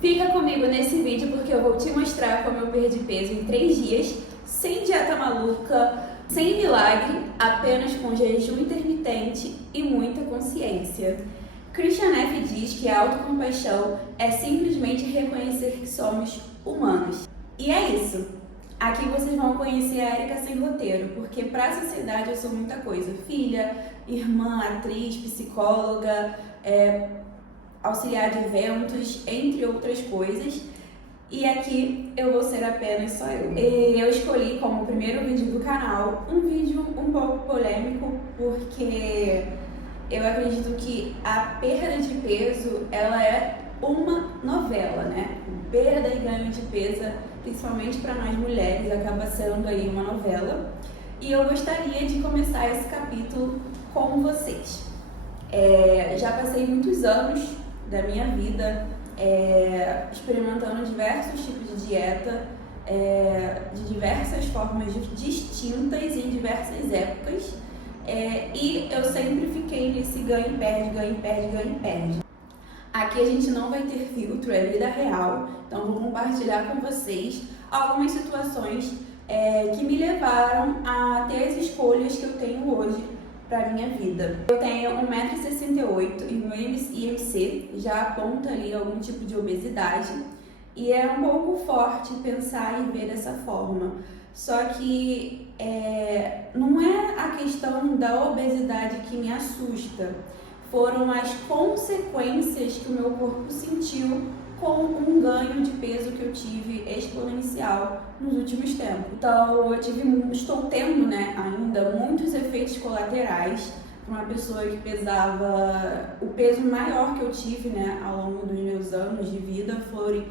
Fica comigo nesse vídeo porque eu vou te mostrar como eu perdi peso em 3 dias, sem dieta maluca, sem milagre, apenas com jejum intermitente e muita consciência. Christian Neff diz que a autocompaixão é simplesmente reconhecer que somos humanos. E é isso. Aqui vocês vão conhecer a Erika sem roteiro, porque para a sociedade eu sou muita coisa. Filha, irmã, atriz, psicóloga, auxiliar de eventos, entre outras coisas. E aqui eu vou ser apenas só eu. Eu escolhi como primeiro vídeo do canal um vídeo um pouco polêmico, porque eu acredito que a perda de peso, ela é uma novela, né? Perda e ganho de peso, principalmente para nós mulheres, acaba sendo aí uma novela. E eu gostaria de começar esse capítulo com vocês. Já passei muitos anos da minha vida experimentando diversos tipos de dieta, de diversas formas distintas em diversas épocas, e eu sempre fiquei nesse ganho-perde, ganho-perde, ganho-perde. Aqui a gente não vai ter filtro, é vida real, então vou compartilhar com vocês algumas situações que me levaram a ter as escolhas que eu tenho hoje para minha vida. Eu tenho 1,68 m e meu IMC já aponta ali algum tipo de obesidade, e é um pouco forte pensar e ver dessa forma. Só que não é a questão da obesidade que me assusta, foram as consequências que o meu corpo sentiu com um ganho de peso que eu tive exponencial nos últimos tempos. Então estou tendo, ainda muitos efeitos colaterais. Para uma pessoa que pesava, o peso maior que eu tive, ao longo dos meus anos de vida foi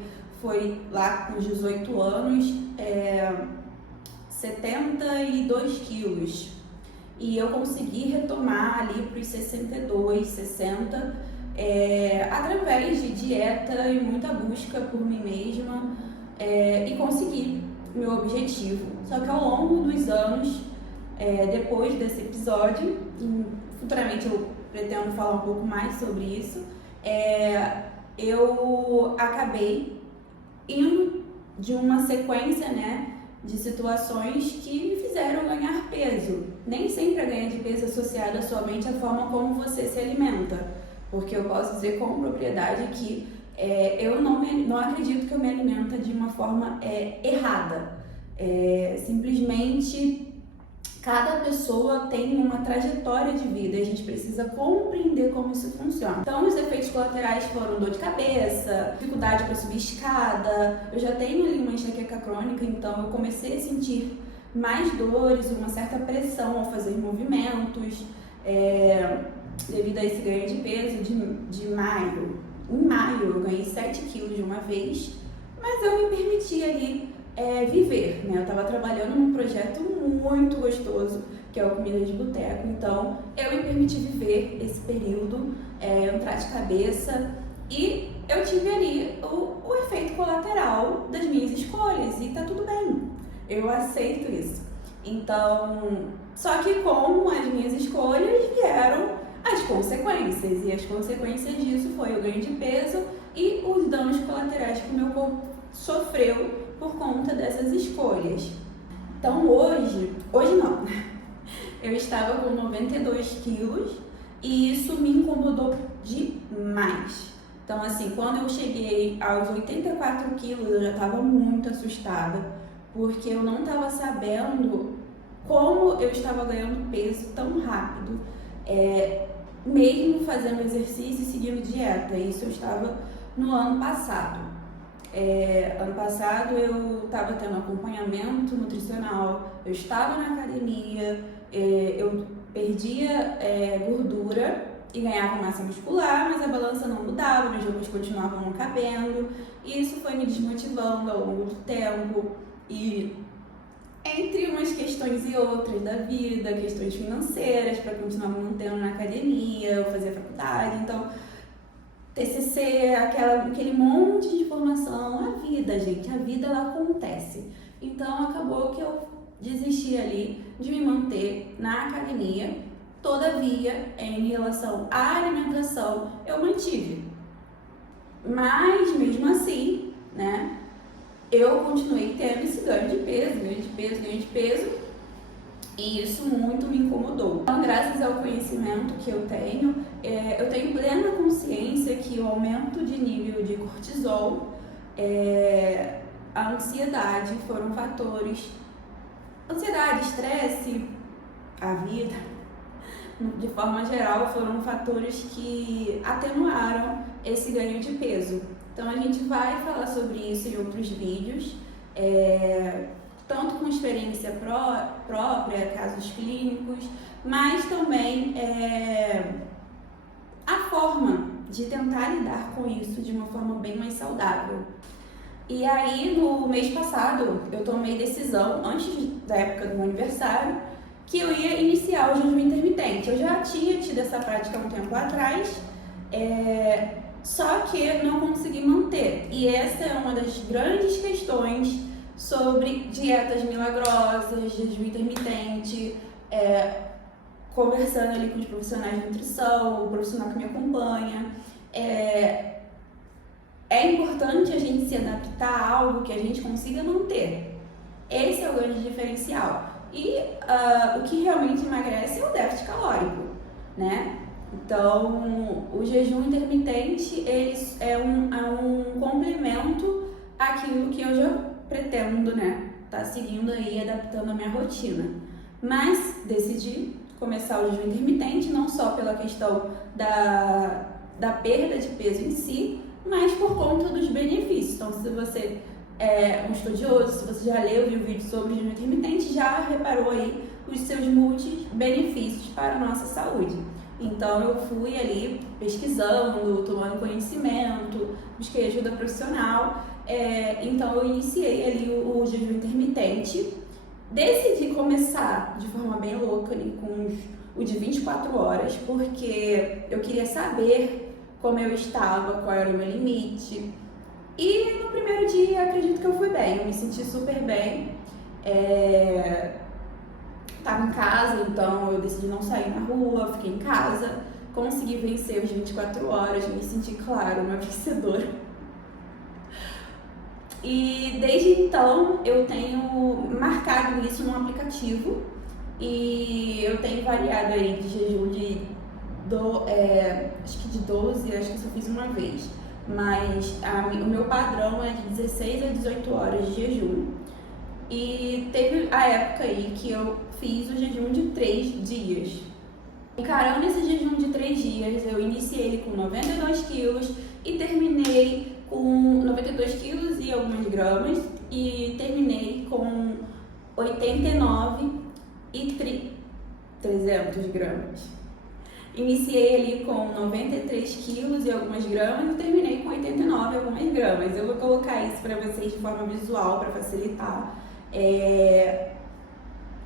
lá com os 18 anos, 72 quilos. E eu consegui retomar ali para os 62, 60, através de dieta e muita busca por mim mesma, e consegui meu objetivo. Só que ao longo dos anos, depois desse episódio, futuramente eu pretendo falar um pouco mais sobre isso, eu acabei indo de uma sequência, de situações que me fizeram ganhar peso. Nem sempre a ganho de peso é associada somente à forma como você se alimenta, porque eu posso dizer com propriedade que eu não acredito que eu me alimento de uma forma errada. Simplesmente cada pessoa tem uma trajetória de vida e a gente precisa compreender como isso funciona. Então, os efeitos colaterais foram dor de cabeça, dificuldade para subir escada. Eu já tenho ali uma enxaqueca crônica, então eu comecei a sentir mais dores, uma certa pressão ao fazer movimentos, devido a esse ganho de peso de maio. Em maio eu ganhei 7 quilos de uma vez, mas eu me permiti ali viver, Eu estava trabalhando num projeto muito gostoso, que é o Comida de Boteco, então eu me permiti viver esse período, entrar de cabeça, e eu tive ali o efeito colateral das minhas escolhas, e tá tudo bem, eu aceito isso. Então, só que com as minhas escolhas vieram as consequências, e as consequências disso foi o ganho de peso e os danos colaterais que o meu corpo sofreu por conta dessas escolhas. Então hoje não, eu estava com 92 quilos e isso me incomodou demais. Então assim, quando eu cheguei aos 84 quilos eu já estava muito assustada, porque eu não estava sabendo como eu estava ganhando peso tão rápido, mesmo fazendo exercício e seguindo dieta. Isso eu estava no ano passado. Ano passado eu estava tendo acompanhamento nutricional, eu estava na academia, eu perdia gordura e ganhava massa muscular, mas a balança não mudava, meus roupas continuavam não cabendo, e isso foi me desmotivando ao longo do tempo. E entre umas questões e outras da vida, questões financeiras para continuar me mantendo na academia, eu fazia faculdade, então TCC, aquele monte de informação, a vida, gente, a vida ela acontece. Então acabou que eu desisti ali de me manter na academia, todavia, em relação à alimentação, eu mantive. Mas mesmo assim, né, eu continuei tendo esse ganho de peso, e isso muito me incomodou. Então, graças ao conhecimento que eu tenho plena consciência que o aumento de nível de cortisol, a ansiedade foram fatores, ansiedade, estresse, a vida, de forma geral, foram fatores que atenuaram esse ganho de peso. Então a gente vai falar sobre isso em outros vídeos, tanto com experiência própria, casos clínicos, mas também a forma de tentar lidar com isso de uma forma bem mais saudável. E aí, no mês passado, eu tomei decisão, antes da época do meu aniversário, que eu ia iniciar o jejum intermitente. Eu já tinha tido essa prática há um tempo atrás, só que não consegui manter. E essa é uma das grandes questões sobre dietas milagrosas, jejum intermitente, conversando ali com os profissionais de nutrição, o profissional que me acompanha. É importante a gente se adaptar a algo que a gente consiga manter. Esse é o grande diferencial. E o que realmente emagrece é o déficit calórico, né? Então, o jejum intermitente ele é um complemento àquilo que eu já pretendo, né? Tá seguindo aí, adaptando a minha rotina. Mas decidi começar o jejum intermitente não só pela questão da perda de peso em si, mas por conta dos benefícios. Então, se você é um estudioso, se você já leu e viu vídeo sobre jejum intermitente, já reparou aí os seus benefícios para a nossa saúde. Então, eu fui ali pesquisando, tomando conhecimento, busquei ajuda profissional. Então, eu iniciei ali o jejum intermitente. Decidi começar de forma bem louca ali com o de 24 horas, porque eu queria saber como eu estava, qual era o meu limite. E no primeiro dia, acredito que eu fui bem, eu me senti super bem. Estava em casa, então eu decidi não sair na rua, fiquei em casa, consegui vencer os 24 horas, me senti, claro, uma vencedora. E desde então eu tenho marcado isso no aplicativo e eu tenho variado aí de jejum acho que de 12, acho que eu só fiz uma vez. Mas o meu padrão é de 16 a 18 horas de jejum. E teve a época aí que eu fiz o jejum de 3 dias. Encarando esse jejum de 3 dias, eu iniciei ele com 92 quilos e terminei com 92 quilos e algumas gramas. E terminei com 89 e 300 gramas. Iniciei ali com 93 quilos e algumas gramas e terminei com 89 e algumas gramas. Eu vou colocar isso para vocês de forma visual para facilitar.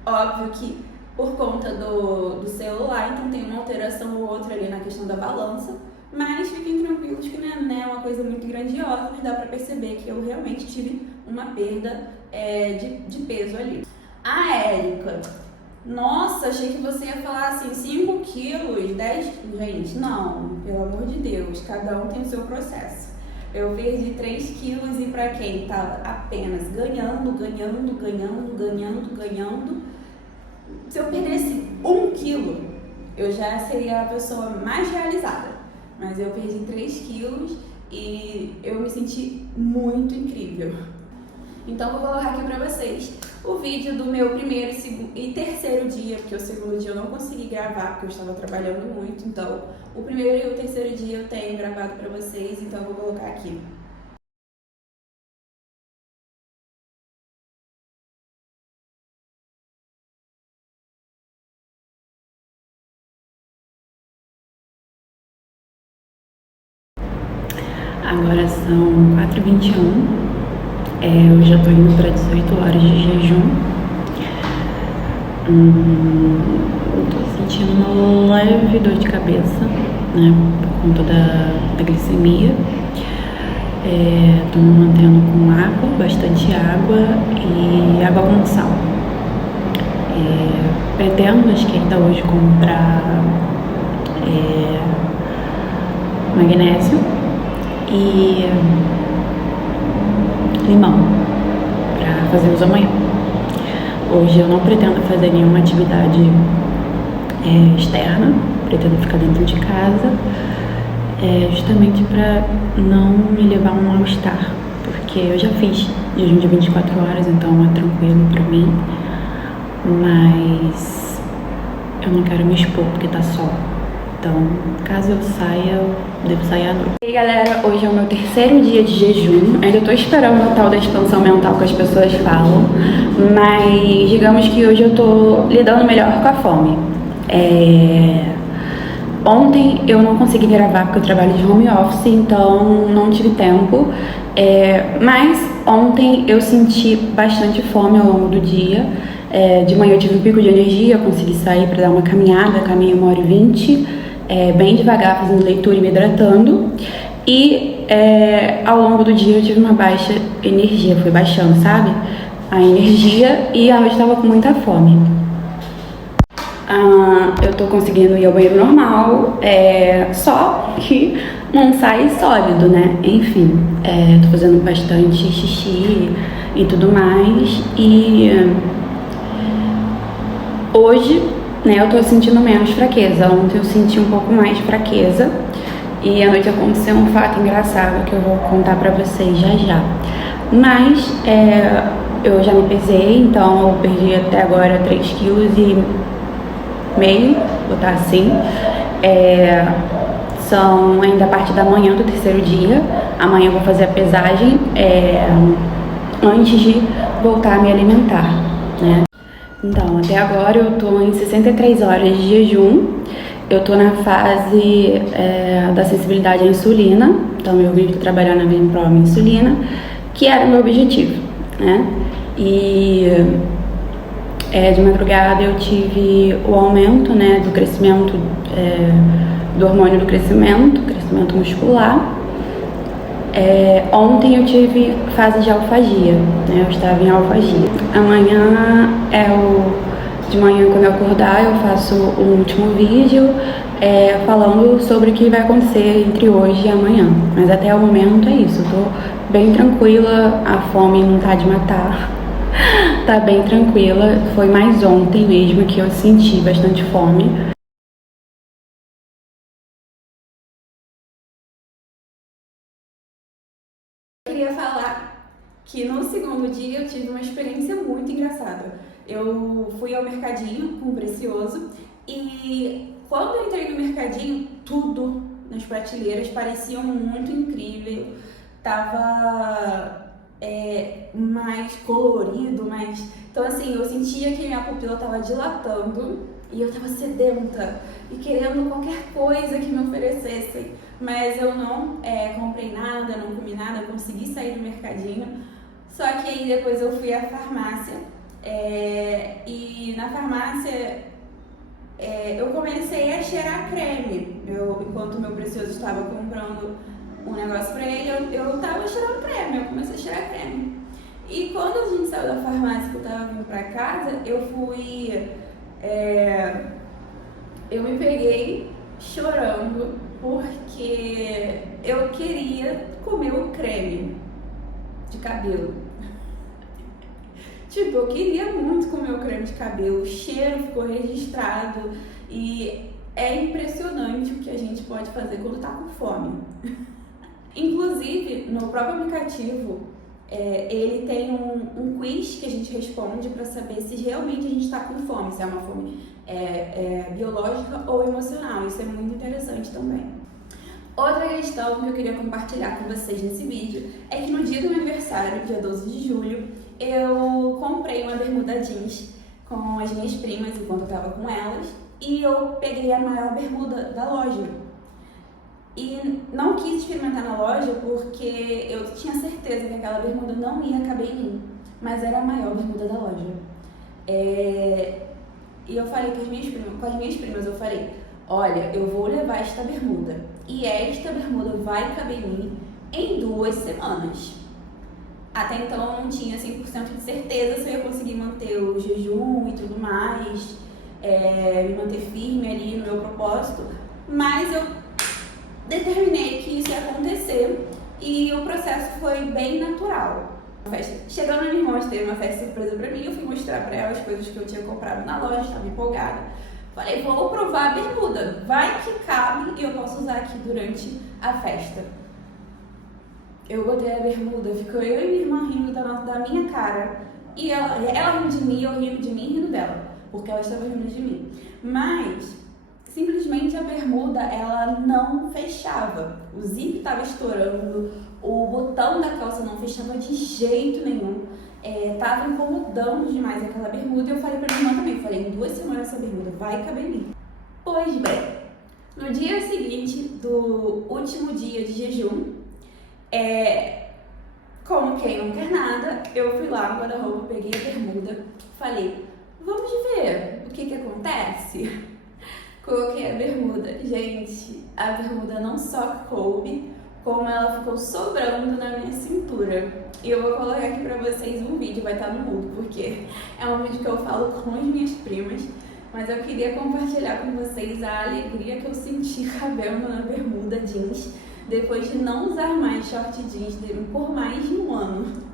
Óbvio que por conta do celular, então tem uma alteração ou outra ali na questão da balança, mas fiquem tranquilos que não é uma coisa muito grandiosa, mas dá para perceber que eu realmente tive uma perda de peso ali. Érica, nossa, achei que você ia falar assim, 5 quilos, 10... Gente, não, pelo amor de Deus, cada um tem o seu processo. Eu perdi 3 quilos e pra quem tá apenas ganhando, se eu perdesse 1 quilo, eu já seria a pessoa mais realizada. Mas eu perdi 3 quilos e eu me senti muito incrível. Então vou colocar aqui pra vocês o vídeo do meu primeiro e terceiro dia, porque o segundo dia eu não consegui gravar, porque eu estava trabalhando muito. Então, o primeiro e o terceiro dia eu tenho gravado pra vocês, então eu vou colocar aqui. Agora são 4h21. Eu já tô indo para 18 horas de jejum. Tô sentindo uma leve dor de cabeça, né, por conta da glicemia. Tô me mantendo com água, bastante água e água com sal. Pretendo, acho que ainda hoje, comprar magnésio e limão para fazer uso amanhã. Hoje eu não pretendo fazer nenhuma atividade externa, pretendo ficar dentro de casa, justamente para não me levar a um mal-estar, porque eu já fiz jejum de 24 horas, então é tranquilo para mim, mas eu não quero me expor porque tá sol. Então, caso eu saia, eu devo sair à noite. E aí, galera, hoje é o meu terceiro dia de jejum. Ainda tô esperando o tal da expansão mental que as pessoas falam, mas digamos que hoje eu tô lidando melhor com a fome. Ontem eu não consegui gravar porque eu trabalho de home office, então não tive tempo. Mas ontem eu senti bastante fome ao longo do dia. De manhã eu tive um pico de energia, eu consegui sair para dar uma caminhada, caminhei 1h20, bem devagar, fazendo leitura e me hidratando. E ao longo do dia eu tive uma baixa energia, foi baixando, sabe? A energia, e à noite estava com muita fome. Eu tô conseguindo ir ao banheiro normal, só que não sai sólido, né? Enfim, tô fazendo bastante xixi e tudo mais. E hoje, né, eu tô sentindo menos fraqueza. Ontem eu senti um pouco mais de fraqueza. E à noite aconteceu um fato engraçado que eu vou contar pra vocês já já. Mas eu já me pesei, então eu perdi até agora 3,5 kg, botar assim. São ainda a parte da manhã do terceiro dia. Amanhã eu vou fazer a pesagem antes de voltar a me alimentar, né? Então, até agora eu tô em 63 horas de jejum. Eu tô na fase da sensibilidade à insulina. Então, meu organismo tá trabalhando na minha própria insulina, que era o meu objetivo, né? E de madrugada eu tive o aumento, né, do crescimento, do hormônio do crescimento muscular. Ontem eu tive fase de alfagia, né, eu estava em alfagia. Amanhã de manhã, quando eu acordar, eu faço um último vídeo falando sobre o que vai acontecer entre hoje e amanhã. Mas até o momento é isso, eu tô bem tranquila, a fome não tá de matar. Tá bem tranquila, foi mais ontem mesmo que eu senti bastante fome. Eu queria falar que no segundo dia eu tive uma experiência muito engraçada. Eu fui ao mercadinho com o Precioso e quando eu entrei no mercadinho, tudo nas prateleiras parecia muito incrível. Tava mais colorido, então assim, eu sentia que minha pupila estava dilatando e eu estava sedenta e querendo qualquer coisa que me oferecessem, mas eu não comprei nada, não comi nada, consegui sair do mercadinho. Só que aí depois eu fui à farmácia e na farmácia eu comecei a cheirar creme. Enquanto o meu Precioso estava comprando um negócio pra ele, eu tava cheirando creme, eu comecei a cheirar creme. E quando a gente saiu da farmácia, que eu tava vindo pra casa, eu me peguei chorando porque eu queria comer o creme de cabelo. Tipo, eu queria muito comer o creme de cabelo, o cheiro ficou registrado e é impressionante o que a gente pode fazer quando tá com fome. Inclusive, no próprio aplicativo, ele tem um quiz que a gente responde para saber se realmente a gente está com fome, se é uma fome biológica ou emocional. Isso é muito interessante também. Outra questão que eu queria compartilhar com vocês nesse vídeo é que no dia do meu aniversário, dia 12 de julho, eu comprei uma bermuda jeans com as minhas primas enquanto eu estava com elas e eu peguei a maior bermuda da loja. E não quis experimentar na loja porque eu tinha certeza que aquela bermuda não ia caber em mim, mas era a maior bermuda da loja. E eu falei com as minhas primas, eu falei, olha, eu vou levar esta bermuda e esta bermuda vai caber em mim em 2 semanas. Até então eu não tinha 100% de certeza se eu ia conseguir manter o jejum e tudo mais, me manter firme ali no meu propósito, mas eu determinei que isso ia acontecer e o processo foi bem natural. Chegando na minha mostrei uma festa surpresa pra mim, eu fui mostrar pra ela as coisas que eu tinha comprado na loja, estava empolgada. Falei, vou provar a bermuda, vai que cabe e eu posso usar aqui durante a festa. Eu botei a bermuda, ficou eu e minha irmã rindo da minha cara. E ela rindo de mim, eu rindo de mim e rindo dela, porque ela estava rindo de mim. Mas, simplesmente a bermuda, ela não fechava. O zíper estava estourando, o botão da calça não fechava de jeito nenhum. Tava incomodando demais aquela bermuda. E eu falei pra minha irmã também, falei, em 2 semanas essa bermuda vai caber em mim. Pois bem, no dia seguinte do último dia de jejum, como quem não quer nada, eu fui lá no guarda-roupa, peguei a bermuda, falei, vamos ver o que acontece? Coloquei a bermuda. Gente, a bermuda não só coube, como ela ficou sobrando na minha cintura. E eu vou colocar aqui pra vocês um vídeo, vai estar no mudo, porque é um vídeo que eu falo com as minhas primas, mas eu queria compartilhar com vocês a alegria que eu senti cabendo na bermuda jeans, depois de não usar mais short jeans por mais de um ano.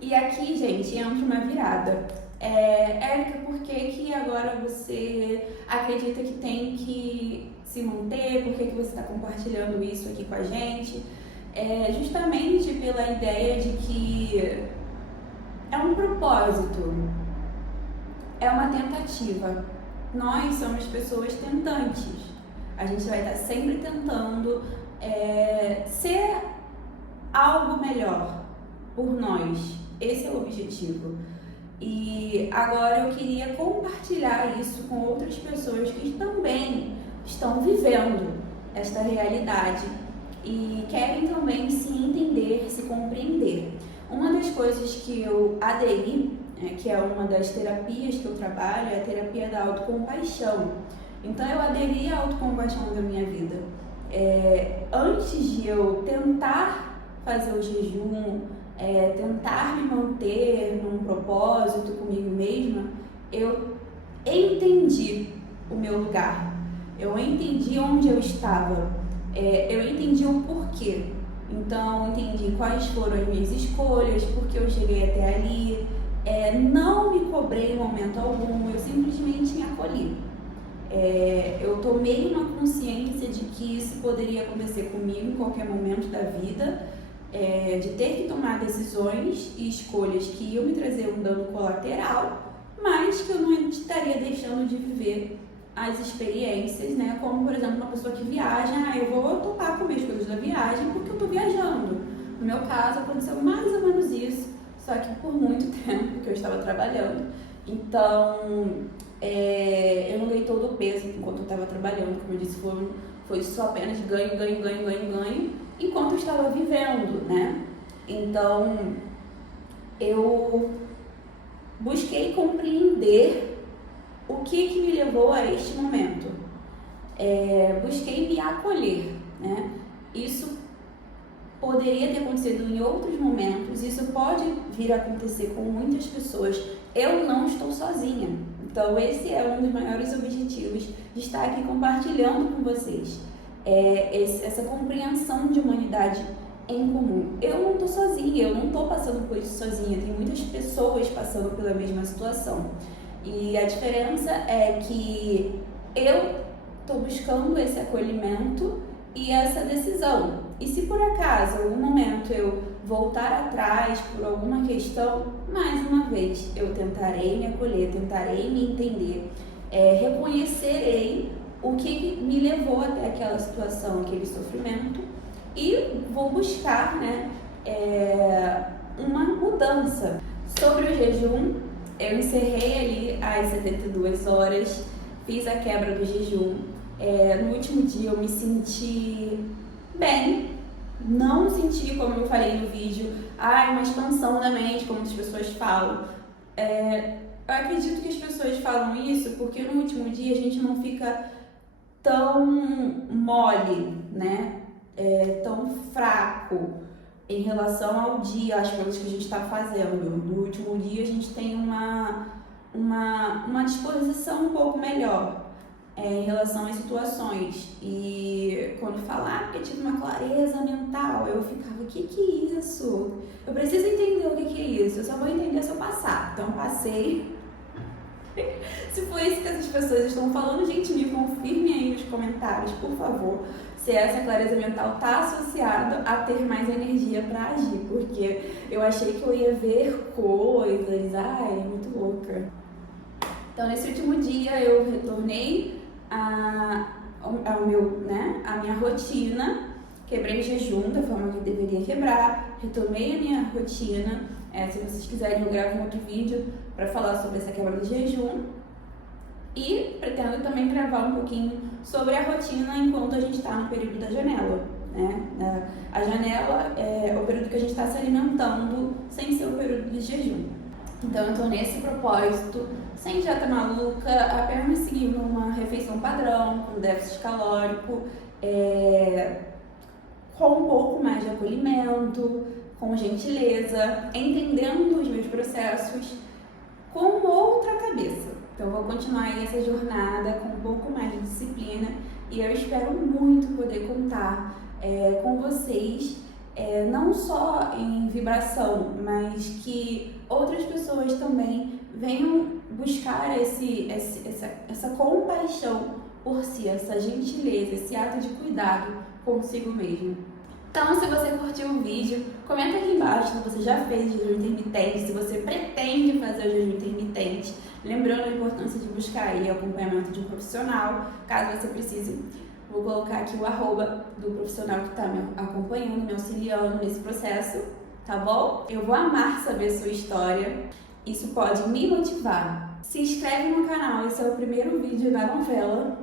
E aqui, gente, entra uma virada. Érica, por que agora você acredita que tem que se manter? Por que você está compartilhando isso aqui com a gente? Justamente pela ideia de que é um propósito, é uma tentativa. Nós somos pessoas tentantes. A gente vai estar sempre tentando ser algo melhor por nós. Esse é o objetivo. E agora eu queria compartilhar isso com outras pessoas que também estão vivendo esta realidade e querem também se entender, se compreender. Uma das coisas que eu aderi, que é uma das terapias que eu trabalho, é a terapia da autocompaixão. Então eu aderi à autocompaixão da minha vida. Antes de eu tentar fazer o jejum, tentar me manter num propósito comigo mesma, eu entendi o meu lugar, eu entendi onde eu estava, eu entendi o porquê. Então, entendi quais foram as minhas escolhas, porque eu cheguei até ali, não me cobrei em momento algum, eu simplesmente me acolhi. Eu tomei uma consciência de que isso poderia acontecer comigo em qualquer momento da vida, de ter que tomar decisões e escolhas que iam me trazer um dano colateral, mas que eu não estaria deixando de viver as experiências, né? Como, por exemplo, uma pessoa que viaja, eu vou topar comer as coisas da viagem porque eu tô viajando. No meu caso, aconteceu mais ou menos isso, só que por muito tempo que eu estava trabalhando. Então, eu não dei todo o peso enquanto eu estava trabalhando, como eu disse, foi só apenas ganho, enquanto eu estava vivendo, né? Então, eu busquei compreender o que me levou a este momento. Busquei me acolher, né? Isso poderia ter acontecido em outros momentos, isso pode vir a acontecer com muitas pessoas. Eu não estou sozinha. Então, esse é um dos maiores objetivos de estar aqui compartilhando com vocês. Essa compreensão de humanidade em comum. Eu não estou sozinha, eu não estou passando por isso sozinha, tem muitas pessoas passando pela mesma situação. E a diferença é que eu estou buscando esse acolhimento e essa decisão. E se por acaso, em algum momento, eu voltar atrás por alguma questão, mais uma vez, eu tentarei me acolher, tentarei me entender, reconhecerei o que me levou até aquela situação, aquele sofrimento, e vou buscar, né, uma mudança. Sobre o jejum, eu encerrei ali às 72 horas, fiz a quebra do jejum. No último dia eu me senti bem, não senti, como eu falei no vídeo, uma expansão da mente, como as pessoas falam. Eu acredito que as pessoas falam isso porque no último dia a gente não fica tão mole, né? Tão fraco. em relação ao dia, as coisas que a gente está fazendo. No último dia a gente tem uma disposição um pouco melhor em relação às situações. E quando falar que eu tive uma clareza mental, eu ficava, o que é isso? Eu preciso entender o que é isso, eu só vou entender se eu passar. Então passei. Se for isso que essas pessoas estão falando, gente, me confirme aí nos comentários, por favor, se essa clareza mental está associada a ter mais energia para agir, porque eu achei que eu ia ver coisas, muito louca. Então, nesse último dia, eu retornei a minha rotina, quebrei o jejum da forma que eu deveria quebrar, retomei a minha rotina. Se vocês quiserem, eu gravo um outro vídeo para falar sobre essa quebra do jejum. E pretendo também gravar um pouquinho sobre a rotina enquanto a gente está no período da janela, né? A janela é o período que a gente está se alimentando sem ser o período de jejum. Então eu estou nesse propósito, sem dieta maluca, apenas seguindo uma refeição padrão, com déficit calórico, com um pouco mais de acolhimento, com gentileza, entendendo os meus processos com outra cabeça. Então, eu vou continuar aí essa jornada com um pouco mais de disciplina e eu espero muito poder contar com vocês, não só em vibração, mas que outras pessoas também venham buscar essa compaixão por si, essa gentileza, esse ato de cuidado consigo mesmo. Então, se você curtiu o vídeo, comenta aqui embaixo se você já fez jejum intermitente, se você pretende fazer o jejum intermitente. Lembrando a importância de buscar aí acompanhamento de um profissional, caso você precise. Vou colocar aqui o arroba do profissional que está me acompanhando, me auxiliando nesse processo, tá bom? Eu vou amar saber sua história, isso pode me motivar. Se inscreve no canal, esse é o primeiro vídeo da novela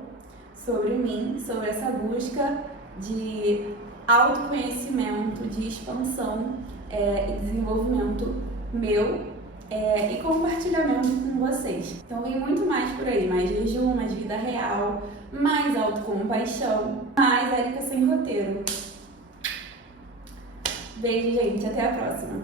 sobre mim, sobre essa busca de autoconhecimento, de expansão e desenvolvimento meu e compartilhamento com vocês. Então vem muito mais por aí, mais jejum, mais vida real, mais autocompaixão, mais Érica sem roteiro. Beijo, gente, até a próxima.